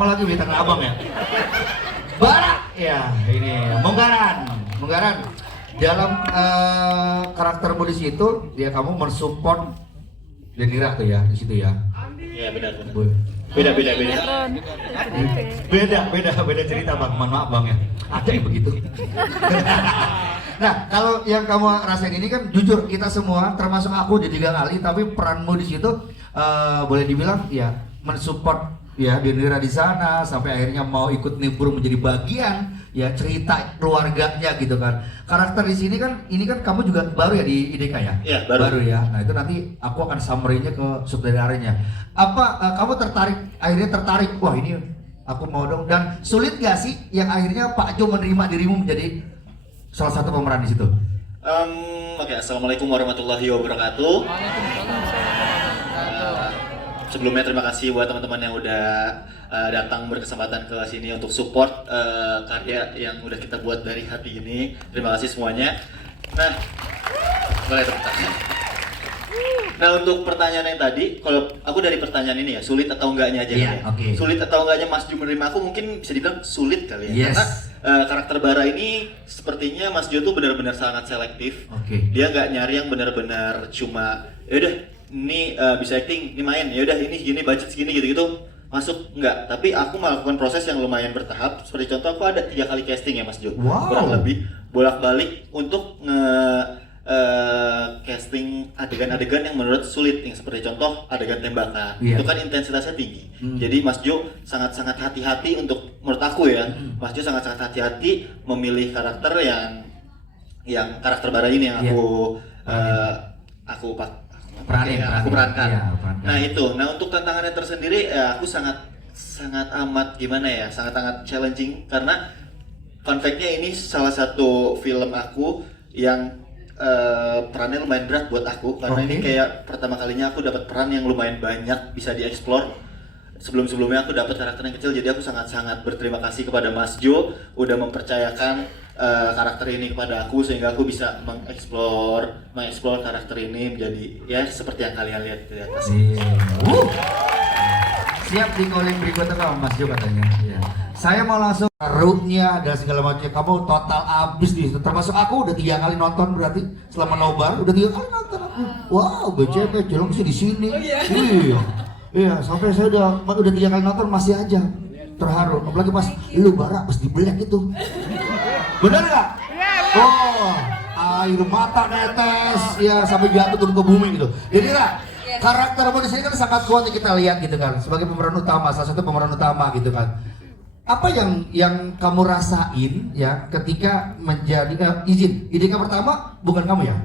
Kamu lagi beli Tanah Abang ya? Barak ya ini Munggaran dalam karaktermu di situ dia kamu mensupport Denira tuh ya di situ ya. Iya benar. Beda cerita bang, mohon maaf bang ya. Ada yang begitu. Nah kalau yang kamu rasain ini kan jujur kita semua termasuk aku jadi kali tapi peranmu di situ boleh dibilang ya mensupport ya Denira di sana sampai akhirnya mau ikut nimbrung menjadi bagian ya cerita keluarganya gitu kan. Karakter di sini kan ini kan kamu juga baru ya di IDK ya? Iya baru Ya. Nah itu nanti aku akan summary-nya ke sutradaranya. Apa kamu akhirnya tertarik? Wah ini aku mau dong. Dan sulit gak sih yang akhirnya Pak Jo menerima dirimu menjadi salah satu pemeran di situ? Oke, assalamualaikum warahmatullahi wabarakatuh. Sebelumnya terima kasih buat teman-teman yang udah datang berkesempatan ke sini untuk support karya yang udah kita buat dari hati ini. Terima kasih semuanya. Nah, boleh tepuk tangan. Nah untuk pertanyaan yang tadi, kalau aku dari pertanyaan ini ya sulit atau enggaknya aja ya. Okay. Sulit atau enggaknya Mas Jo menerima aku mungkin bisa dibilang sulit kali ya. Yes. Karena karakter Bara ini sepertinya Mas Jo tuh benar-benar sangat selektif. Dia nggak nyari yang benar-benar cuma yaudah ini bisa acting, ini main, ya udah ini segini budget segini gitu-gitu masuk enggak. Tapi aku melakukan proses yang lumayan bertahap. Seperti contoh aku ada 3 kali casting ya Mas Jo. Wow. Kurang lebih bolak-balik untuk casting adegan-adegan yang menurut sulit, yang seperti contoh adegan tembakan. Itu kan intensitasnya tinggi. Jadi Mas Jo sangat-sangat hati-hati untuk menurut aku ya. Mas Jo sangat-sangat hati-hati memilih karakter yang karakter Bara ini yang aku perankan. Nah itu, untuk tantangannya tersendiri ya aku sangat amat gimana ya, sangat challenging karena fun fact-nya ini salah satu film aku yang perannya lumayan berat buat aku karena ini kayak pertama kalinya aku dapat peran yang lumayan banyak bisa dieksplor. Sebelum-sebelumnya aku dapat karakter yang kecil, jadi aku sangat berterima kasih kepada Mas Jo udah mempercayakan karakter ini kepada aku sehingga aku bisa mengeksplor karakter ini menjadi ya seperti yang kalian lihat di atas. Siap di calling berikutnya sama Mas Jo katanya. Saya mau langsung ruhnya dan segala macamnya. Kamu total abis nih. Termasuk aku udah 3 kali nonton berarti selama nobar udah 3 kali nonton aku. Wow, BCP Jolong sih di sini. Iya, sampai saya udah 3 kali nonton masih aja terharu. Apalagi pas lu Bara pas di black itu. Bener nggak? Oh, air mata netes ya sampai jatuh ke bumi gitu. Jadi nggak? Karaktermu di sini kan sangat kuat yang kita lihat gitu kan sebagai pemeran utama, salah satu pemeran utama gitu kan. Apa yang kamu rasain ya ketika menjadi IDK pertama bukan kamu ya?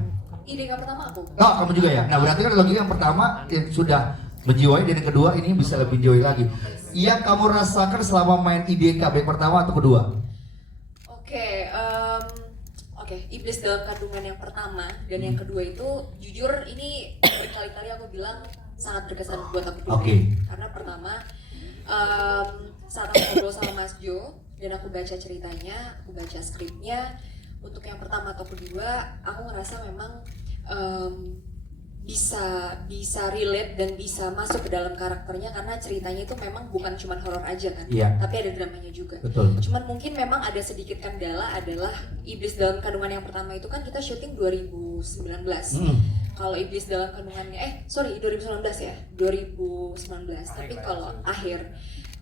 IDK pertama aku. Oh, kamu juga ya. Nah, berarti kan logika yang pertama sudah menjiwai dan yang kedua ini bisa lebih menjiwai lagi. Yang kamu rasakan selama main IDK baik pertama atau kedua? Oke, Iblis dalam kandungan yang pertama dan yang kedua itu jujur ini berkali-kali aku bilang sangat berkesan buat aku dulu. Karena pertama saat aku ngobrol sama Mas Jo dan aku baca ceritanya, aku baca skripnya, untuk yang pertama atau kedua aku ngerasa memang bisa relate dan bisa masuk ke dalam karakternya karena ceritanya itu memang bukan cuma horor aja kan, tapi ada dramanya juga. Betul. Cuman mungkin memang ada sedikit kendala adalah Iblis dalam kandungan yang pertama itu kan kita syuting 2019. Kalau Iblis dalam kandungannya 2019 ya, 2019.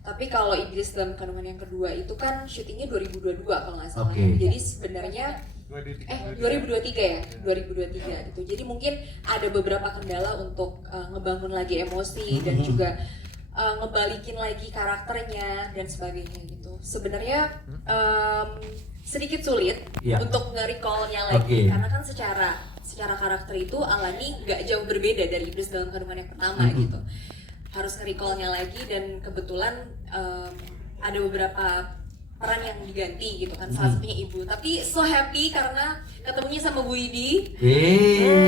Tapi kalau Iblis dalam kandungan yang kedua itu kan syutingnya 2022 kalau nggak salah. Jadi sebenarnya 2023 ya, 2023 gitu. Jadi mungkin ada beberapa kendala untuk ngebangun lagi emosi dan juga ngebalikin lagi karakternya dan sebagainya gitu. Sebenarnya sedikit sulit untuk nge-recall-nya lagi karena kan secara karakter itu Alani nggak jauh berbeda dari Iblis dalam kandungan yang pertama gitu. Harus nge-recall-nya lagi dan kebetulan ada beberapa peran yang diganti gitu kan, salah satunya ibu. Tapi so happy karena ketemunya sama Bu Idi.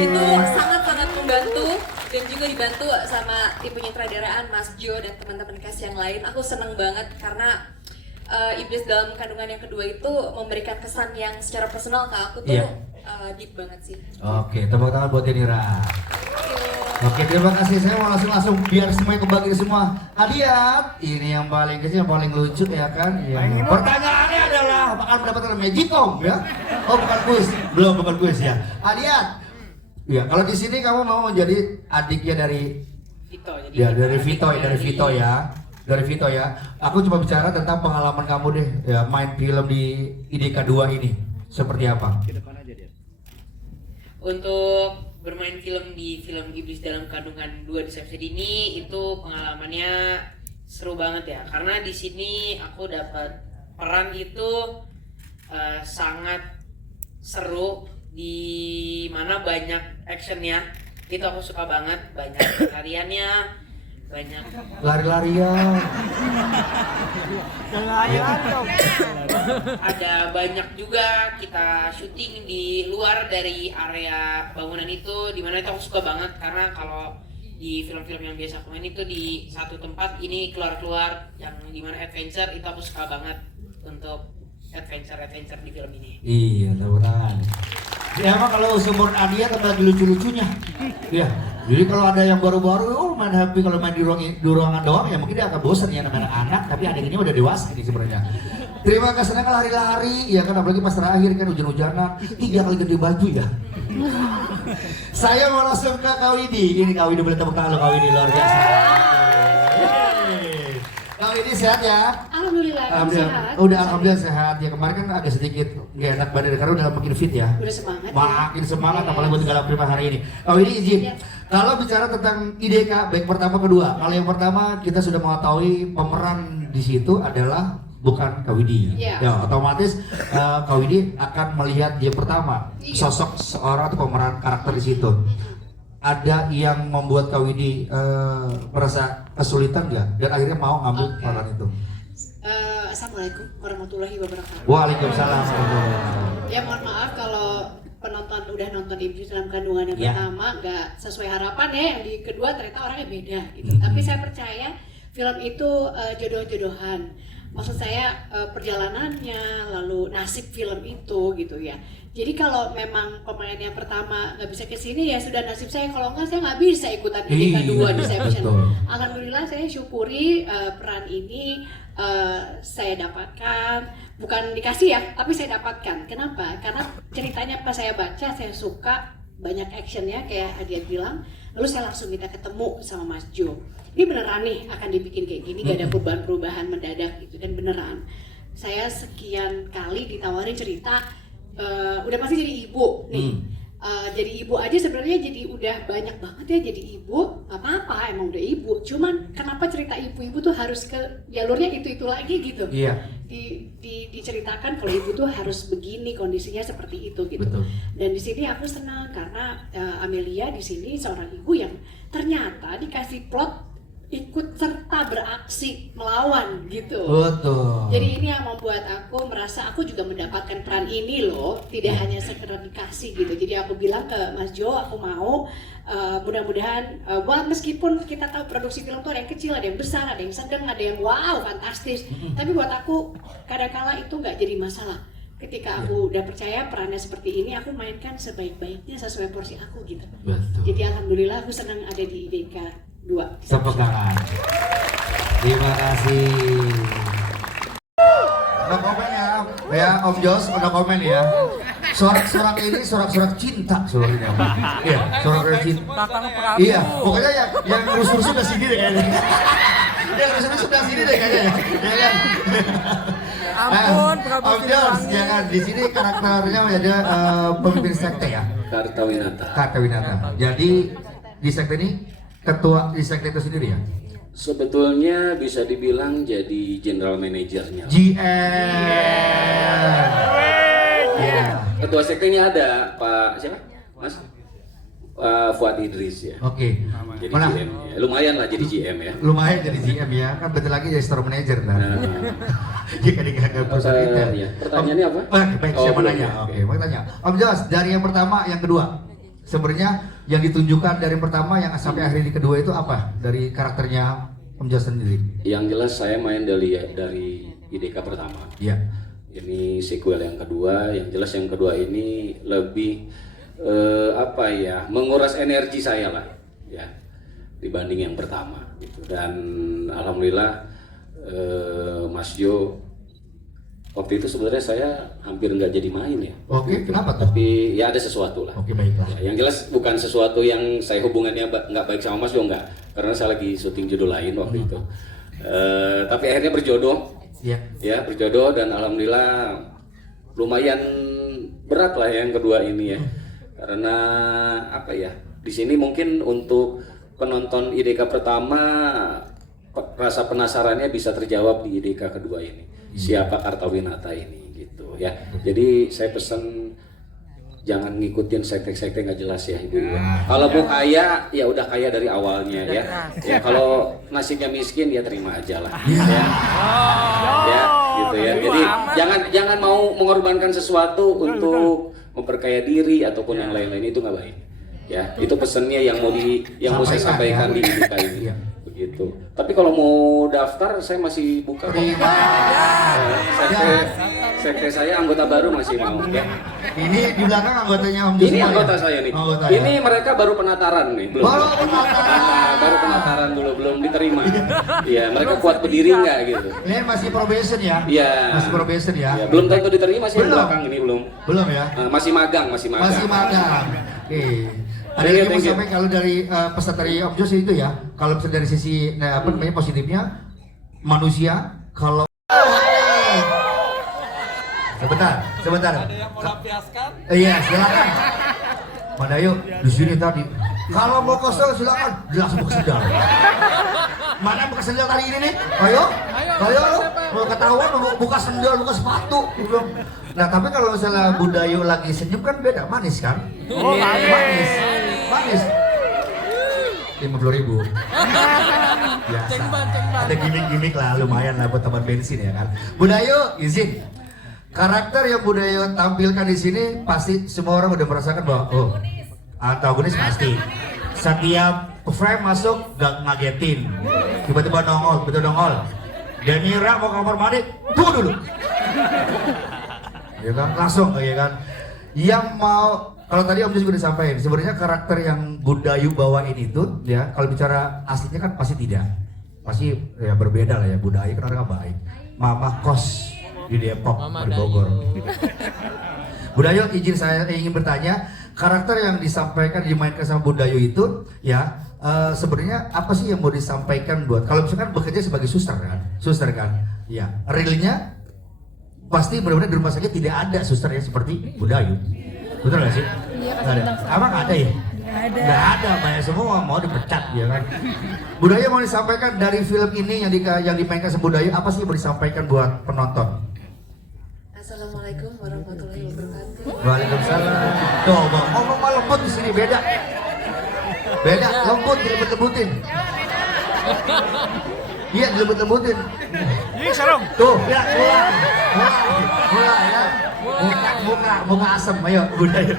Itu sangat-sangat membantu dan juga dibantu sama tim penyutradaraan Mas Jo dan teman-teman cast yang lain. Aku seneng banget karena Iblis dalam kandungan yang kedua itu memberikan kesan yang secara personal ke aku tuh deep banget sih. Oke, tepuk tangan buat Denira. Oke, terima kasih. Saya mau langsung biar semuanya kebagi semua. Adiat, ini yang paling kecil, yang paling lucu ya kan? Ya. Pertanyaannya adalah apakah mendapatkan Magicom ya? Oh bukan kuis, belum bukan kuis ya. Adiat, ya kalau di sini kamu mau menjadi adiknya dari Vito, jadi ya dari Vito ya. Dari Vito ya. Aku coba bicara tentang pengalaman kamu deh ya main film di IDK 2 ini. Seperti apa? untuk bermain film di film Iblis dalam Kandungan 2 di Subside ini itu pengalamannya seru banget ya, karena di sini aku dapat peran itu sangat seru, di mana banyak actionnya, itu aku suka banget, banyak tariannya, banyak Lari-larian. ada banyak juga kita syuting di luar dari area bangunan itu, dimana itu aku suka banget, karena kalau di film-film yang biasa aku main itu di satu tempat, ini keluar-keluar yang dimana adventure, itu aku suka banget untuk adventure di film ini. Iya, tepuk tangan. Ya emang kalau seumur Adia tambah lagi lucu-lucunya. Iya. Jadi kalau ada yang baru-baru, main happy kalau main di ruangan doang ya mungkin dia akan bosan ya namanya anak, tapi adik ini udah dewasa ini sebenarnya. Terima kasih kan lari-lari, ya kan apalagi pas terakhir kan hujan-hujanan, 3 kali ganti baju ya. Saya mau langsung ke Kak Widi. Ini Kak Widi boleh tepuk tangan lo Kak Widi, luar biasa. Kak Widi sehat ya? Alhamdulillah, sehat. Udah alhamdulillah sehat. Ya kemarin kan agak sedikit nggak enak badan karena udah makin fit ya. Udah semangat. Makin ya. semangat apalagi buat Gala Prima hari ini. Kak Widi izin. Ya. Kalau bicara tentang IDK baik pertama kedua, kalau yang pertama kita sudah mengetahui pemeran di situ adalah bukan Kak Widi. Iya. Ya, otomatis Kak Widi akan melihat yang pertama Iya. sosok seorang atau pemeran karakter di situ. Ada yang membuat Kak Widi merasa kesulitan nggak dan akhirnya mau ngambil Oke. peran itu? Assalamualaikum warahmatullahi wabarakatuh. Waalaikumsalam warahmatullahi wabarakatuh. Ya mohon maaf kalau penonton udah nonton Iblis dalam Kandungan yang Ya. pertama nggak sesuai harapan ya, yang di kedua ternyata orangnya beda gitu. Mhm. Tapi saya percaya film itu jodoh-jodohan. Maksud saya perjalanannya, lalu nasib film itu gitu ya. Jadi kalau memang pemain yang pertama nggak bisa kesini ya sudah nasib saya, kalau nggak saya nggak bisa ikutan IDK 2 di Deception. Betul. Alhamdulillah saya syukuri peran ini saya dapatkan, bukan dikasih ya, tapi saya dapatkan. Kenapa? Karena ceritanya pas saya baca saya suka, banyak actionnya kayak Adia bilang. Lalu saya langsung minta ketemu sama Mas Jo. Ini beneran nih akan dibikin kayak gini, gak ada perubahan-perubahan mendadak gitu, dan beneran. Saya sekian kali ditawarin cerita, udah pasti jadi ibu nih. Jadi ibu aja sebenarnya jadi udah banyak banget ya jadi ibu, nggak apa-apa emang udah ibu. Cuman kenapa cerita ibu-ibu tuh harus ke jalurnya itu lagi gitu? Iya. Diceritakan kalau ibu tuh harus begini, kondisinya seperti itu gitu. Betul. Dan di sini aku senang karena Amelia di sini seorang ibu yang ternyata dikasih plot ikut serta beraksi melawan gitu. Betul. Jadi ini yang membuat aku merasa aku juga mendapatkan peran ini loh, tidak hanya sekedar dikasih gitu. Jadi aku bilang ke Mas Jo, aku mau mudah-mudahan meskipun kita tahu produksi film tuh ada yang kecil, ada yang besar, ada yang sedang, ada yang wow fantastis. Tapi buat aku kadang-kala itu nggak jadi masalah. Ketika aku udah percaya perannya seperti ini, aku mainkan sebaik-baiknya sesuai porsi aku gitu. Betul. Jadi alhamdulillah aku senang ada di IDK 2. Tepuk tangan. Terima kasih. No komen ya Om Jos, no komen ya. Sorak-sorak ini sorak-sorak cinta sebenarnya. Iya, sorak-sorak cinta. Iya, pokoknya yang rusuh-rusuh udah sini deh kayaknya. Yang rusuh-rusuh udah sini deh kayaknya. Ya kan? Ampun, Prabu Om Jos, jangan di sini karakternya menjadi pemimpin sekte ya. Kartawinata. Kartawinata. Jadi di sekte ini ketua di sekte itu sendiri ya? Sebetulnya bisa dibilang jadi general manajernya. GM. Iya. Ketua sektenya ada Pak siapa? Mas? Fuad Idris ya. Oke. Jadi Mana? GM. Ya. Lumayan lah jadi GM ya. Lumayan jadi GM ya, kan bentar lagi jadi store manager nah. Jika di perusahaan retail. Ya. Pertanyaannya apa? Baik, Oh, siapa belum nanya? ya. Oke, mau tanya. Om Jos, dari yang pertama, yang kedua. Sebenarnya yang ditunjukkan dari pertama yang sampai akhir di kedua itu apa? Dari karakternya Om Jos sendiri? Yang jelas saya main dari IDK pertama. Iya. Ini sequel yang kedua. Yang jelas yang kedua ini lebih apa ya? Menguras energi saya lah. ya dibanding yang pertama gitu. Dan alhamdulillah Mas Jo, waktu itu sebenarnya saya hampir nggak jadi main ya. Oke, kenapa tuh? Tapi ya ada sesuatu lah. Oke, baiklah. Ya, yang jelas bukan sesuatu yang saya hubungannya nggak baik sama Mas Jo, nggak. Karena saya lagi syuting judul lain waktu itu. Tapi akhirnya berjodoh. Iya. Ya, berjodoh dan alhamdulillah lumayan berat lah yang kedua ini ya. Karena apa ya? Di sini mungkin untuk penonton IDK pertama rasa penasarannya bisa terjawab di IDK kedua ini. Siapa Kartawinata ini gitu ya. Jadi saya pesan jangan ngikutin sekte-sekte nggak jelas ya ibu. Kalau mau kaya ya udah kaya dari awalnya ya. Ya kalau nasibnya miskin ya terima aja lah. Ya. Ya gitu ya. Jadi jangan mau mengorbankan sesuatu untuk memperkaya diri ataupun yang lain-lain, itu nggak baik. Ya itu pesannya yang mau saya sampaikan di IDK ini. Begitu. Tapi kalau mau daftar saya masih buka kok. Sekte saya anggota baru masih mau ya. Ini di belakang anggotanya Om Jo. Ini anggota saya nih. Anggota, ini mereka baru penataran nih, belum. Baru penataran belum diterima. Iya, mereka kuat berdiri nggak gitu. Ini masih probation ya? Iya. Masih probation ya? Ya, belum tentu diterima sih yang belakang ini belum. Belum ya? Masih magang. Masih magang. Oke. Ada Iya, yang mau sampai kalau dari pesan dari Om Jo itu ya, kalau misalnya dari sisi apa namanya positifnya manusia kalau sebentar. Ada yang mau lampiaskan? Iya, silakan. Madayo di sini tadi. Kalau mau kesel silakan, langsung buka sendal. Mana buka sendal kali ini nih? Ayo mau ketahuan mau buka sendal, buka sepatu. Nah, tapi kalau misalnya Budayo lagi senyum kan beda, manis kan? Oh, manis. 50.000. Biasa. Cengban. Ada gimmick lah, lumayan lah buat teman bensin ya kan. Budayo, izin. Karakter yang Budayo tampilkan di sini pasti semua orang udah merasakan bahwa antagonis pasti. Setiap frame masuk gak ngagetin. Tiba-tiba nongol. Denira mau kamar mandi, tunggu dulu. Ya kan, langsung ya kan. Yang mau kalau tadi Om Jo juga disampaikan, sebenarnya karakter yang Budayo bawain itu ya, kalau bicara aslinya kan pasti tidak. Pasti ya berbeda lah ya, Budayo kan orangnya baik. Mama kos di Depok, di Bogor. Budayo, saya ingin bertanya, karakter yang dimainkan sama Budayo itu ya sebenarnya apa sih yang mau disampaikan buat kalau misalkan bekerja sebagai suster kan? Ya, realnya pasti benar-benar di rumah sakit tidak ada suster yang seperti Budayo. Betul nggak sih? Iya, nggak ada. Apa nggak ada ya? Nggak ada, banyak semua mau dipecat ya kan. Budayo mau disampaikan dari film ini yang dimainkan sama Budayo, apa sih yang mau disampaikan buat penonton? Assalamualaikum warahmatullahi wabarakatuh. Waalaikumsalam. Tuh, bang, ngomong malah lembut di sini beda, lembut dilembut-lembutin. Iya, dilembut-lembutin. Ini sarung. Tuh, ya, mulai ya. Muka asem, ayo Budayo.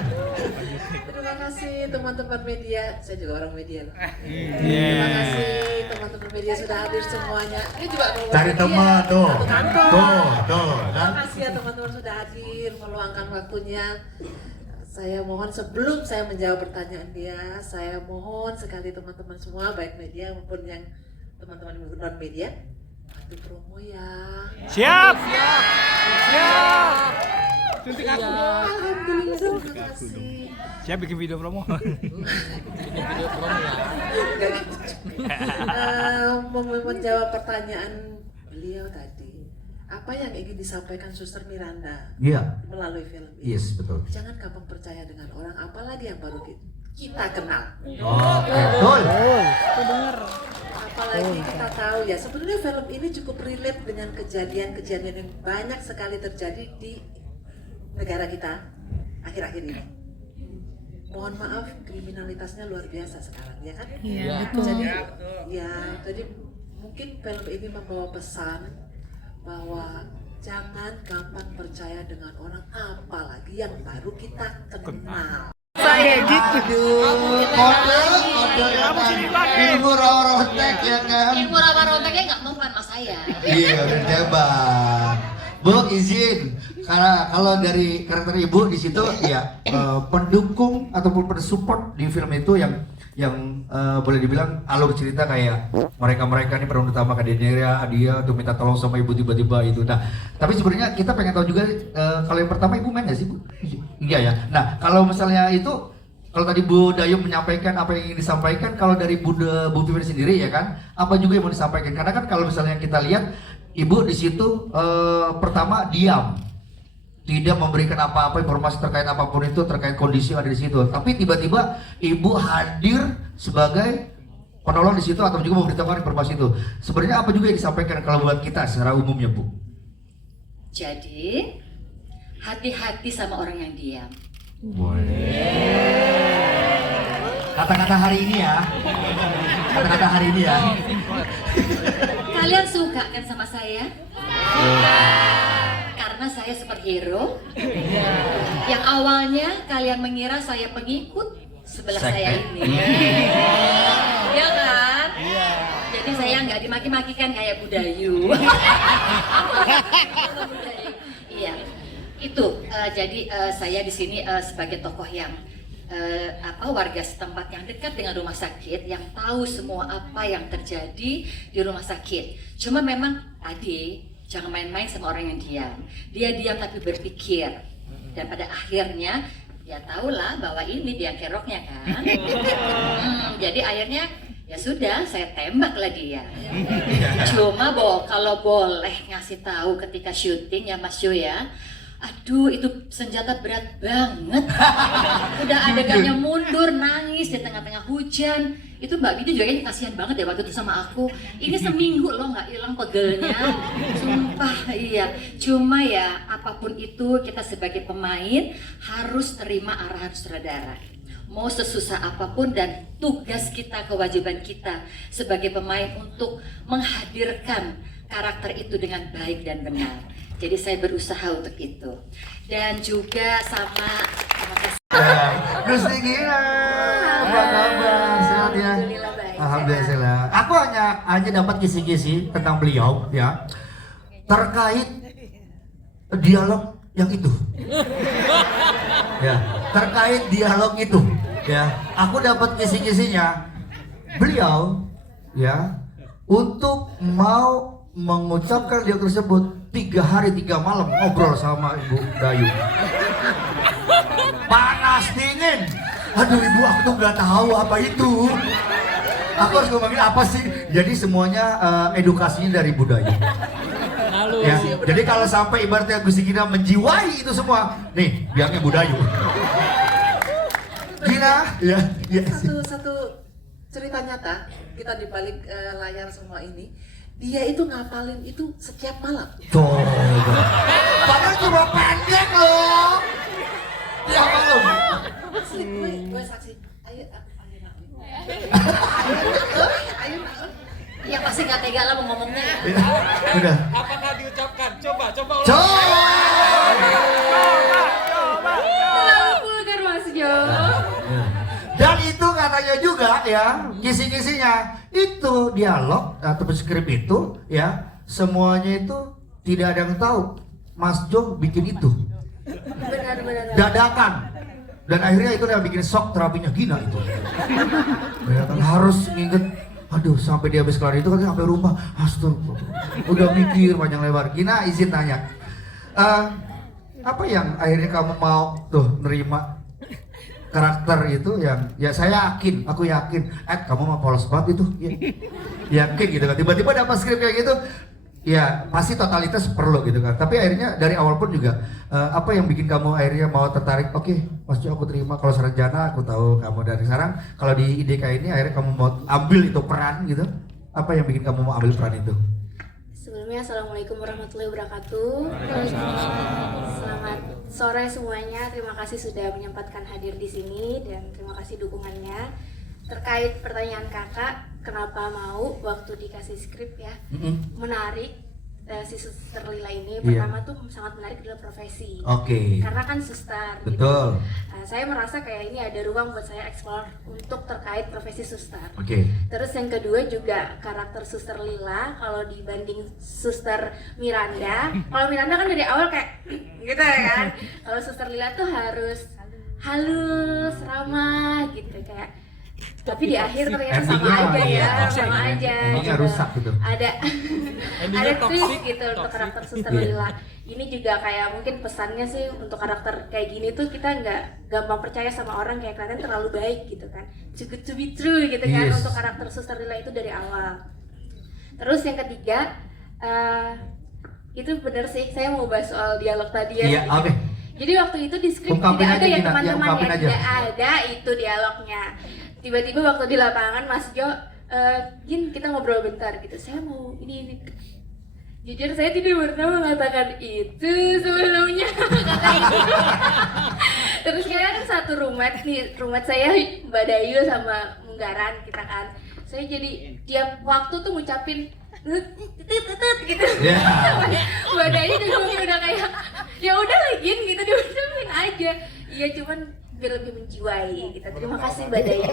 Terima kasih teman-teman media, saya juga orang media loh. Iya. Terima kasih teman-teman media sudah hadir semuanya. Ini juga Cari teman tuh. Terima kasih ya teman-teman sudah hadir, meluangkan waktunya. Saya mohon sebelum saya menjawab pertanyaan dia, saya mohon sekali teman-teman semua, baik media maupun yang teman-teman non media, bantu promo ya. Siap. Suntik aku. Alhamdulillah, terima kasih. Siap bikin video promo. Menjawab pertanyaan beliau tadi, apa yang ingin disampaikan Suster Miranda melalui film ini? Yes, betul. Jangan gampang percaya dengan orang, apalagi yang baru kita kenal. Betul. Apalagi kita tahu ya, sebenarnya film ini cukup relate dengan kejadian-kejadian yang banyak sekali terjadi di negara kita akhir-akhir ini. Mohon maaf, kriminalitasnya luar biasa sekarang, ya kan? Iya, betul. Jadi mungkin film ini membawa pesan bahwa jangan gampang percaya dengan orang, apalagi yang baru kita kenal. Saya gitu. Kode Ibu Rawarontek ya kan? Ibu Rawaronteknya nggak mempan mas saya. Iya, udah tebak. Bu, izin. Karena kalau dari karakter ibu di situ ya pendukung ataupun pensupport di film itu yang boleh dibilang alur cerita kayak mereka ini peran utama kayak Deneria, Adia untuk minta tolong sama ibu tiba-tiba itu. Nah, tapi sebenarnya kita pengen tahu juga kalau yang pertama ibu main nggak sih Bu? Iya ya. Nah, kalau misalnya itu kalau tadi Bu Dayung menyampaikan apa yang ingin disampaikan, kalau dari Bu Vivian sendiri ya kan, apa juga yang mau disampaikan? Karena kan kalau misalnya kita lihat ibu di situ pertama diam, tidak memberikan apa-apa informasi terkait apapun itu terkait kondisi yang ada di situ. Tapi tiba-tiba ibu hadir sebagai penolong di situ atau juga memberitahukan informasi itu. Sebenarnya apa juga yang disampaikan kalau buat kita secara umumnya Bu? Jadi hati-hati sama orang yang diam. Kata-kata hari ini ya. Kata-kata hari ini ya. Kalian suka kan sama saya? Karena saya superhero. Yang awalnya kalian mengira saya pengikut sebelah saya ini. Iya kan? Jadi saya nggak dimaki-makikan kayak Budayu. Iya. Itu jadi saya di sini sebagai tokoh yang warga setempat yang dekat dengan rumah sakit, yang tahu semua apa yang terjadi di rumah sakit. Cuma memang tadi jangan main-main sama orang yang diam. Dia diam tapi berpikir, dan pada akhirnya ya tahulah bahwa ini dia keroknya kan. Jadi akhirnya ya sudah, saya tembaklah dia. Cuma kalau boleh ngasih tahu ketika syuting ya Mas Jo ya, aduh itu senjata berat banget. Udah adegannya mundur, nangis di tengah-tengah hujan. Itu Mbak Gidi juga kasihan banget ya waktu itu sama aku. Ini seminggu loh nggak hilang pegelnya. Sumpah iya. Cuma ya apapun itu kita sebagai pemain harus terima arahan sutradara. Mau sesusah apapun dan tugas kita, kewajiban kita sebagai pemain untuk menghadirkan karakter itu dengan baik dan benar. Jadi saya berusaha untuk itu. Dan juga sama Gusti Gina, apa kabar? Sehat ya? Alhamdulillah baik. Alhamdulillah. Aku hanya dapat kisi-kisi tentang beliau ya, terkait dialog yang itu. Ya, terkait dialog itu ya. Aku dapat kisi-kisinya beliau ya untuk mau mengucapkan dialog tersebut 3 hari 3 malam ngobrol sama Ibu Dayu. Panas dingin. Aduh Ibu, aku tuh nggak tahu apa itu. Aku harus ngomongin apa sih? Jadi semuanya edukasinya dari Ibu Dayu. Ya, jadi kalau sampai ibaratnya Gusti Gina menjiwai itu semua, nih bilangnya Ibu Dayu. Gina, ya. Satu cerita nyata kita di balik layar semua ini. Dia itu ngapalin itu setiap malam. Coba. Padahal cuma pendek loh. Ya malam. Asli, gue saksi. Ayo. Ya pasti nggak tega lah mau ngomongnya. Udah. Apakah diucapkan? Coba ulang. Coba. Terlalu vulgar Mas Jo. Dan itu katanya juga ya, kisi-kisinya itu dialog atau skrip itu ya, semuanya itu tidak ada yang tahu Mas Jo bikin itu. Benar. Dadakan. Dan akhirnya itu yang bikin shock terapinya Gina itu. Ya kan harus nginget, aduh sampai dia habis kelar itu kan sampai rumah, astagfirullah. Udah mikir panjang lebar. Gina izin tanya, apa yang akhirnya kamu mau tuh nerima karakter itu yang ya saya aku yakin, kamu mah polos banget itu, ya. Yakin gitu kan. Tiba-tiba dapat skrip kayak gitu, ya pasti totalitas perlu gitu kan. Tapi akhirnya dari awal pun juga apa yang bikin kamu akhirnya mau tertarik? Oke, Mas Jo aku terima. Kalau Sarjana aku tahu kamu dari sekarang. Kalau di IDK ini akhirnya kamu mau ambil itu peran gitu. Apa yang bikin kamu mau ambil peran itu? Sebelumnya Assalamualaikum warahmatullahi wabarakatuh. Selamat sore semuanya. Terima kasih sudah menyempatkan hadir di sini dan terima kasih dukungannya. Terkait pertanyaan kakak, kenapa mau waktu dikasih skrip ya? Menarik. si Suster Lila ini Iya. pertama tuh sangat menarik adalah profesi. Oke. Karena kan suster. Betul. Gitu. Saya merasa kayak ini ada ruang buat saya eksplor untuk terkait profesi suster. Oke. Terus yang kedua juga karakter Suster Lila kalau dibanding Suster Miranda, kalau Miranda kan dari awal kayak gitu ya kan. Kalau Suster Lila tuh harus halus, ramah gitu kayak. Tapi di akhir ternyata sama aja ya, sama aja. Endingnya gitu. rusak gitu. Ada Endingnya ada twist toxic, gitu untuk karakter Suster Iya. Lila. Ini juga kayak mungkin pesannya sih untuk karakter kayak gini tuh kita nggak gampang percaya sama orang kayak kalian terlalu baik gitu kan. Too good to be true gitu kan Yes. untuk karakter Suster Lila itu dari awal. Terus yang ketiga itu bener sih saya mau bahas soal dialog tadi ya. Iya, oke. Jadi waktu itu di skrip Ungkapin tidak aja, ada ya Gina. teman-teman Ya, ungkapin ya, aja. tidak ada itu dialognya. Tiba-tiba waktu di lapangan Mas Jo, Gin kita ngobrol bentar gitu. Saya mau ini. Jujur saya tidak pernah mengatakan itu sebelumnya. Terus kayaknya kan satu roommate nih, roommate saya Mbak Dayu sama Munggaran kita kan. Saya jadi tiap waktu tuh ngucapin gitu. Ya. Mbak Dayu juga udah kayak ya udah lagi gitu diucapin aja. Iya cuman biar lebih menjiwai gitu. Terima kasih Mbak Dayu.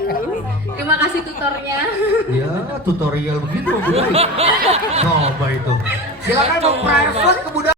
Terima kasih tutornya. Ya, tutorial begitu. Coba itu. Silakan mau private ke budaya.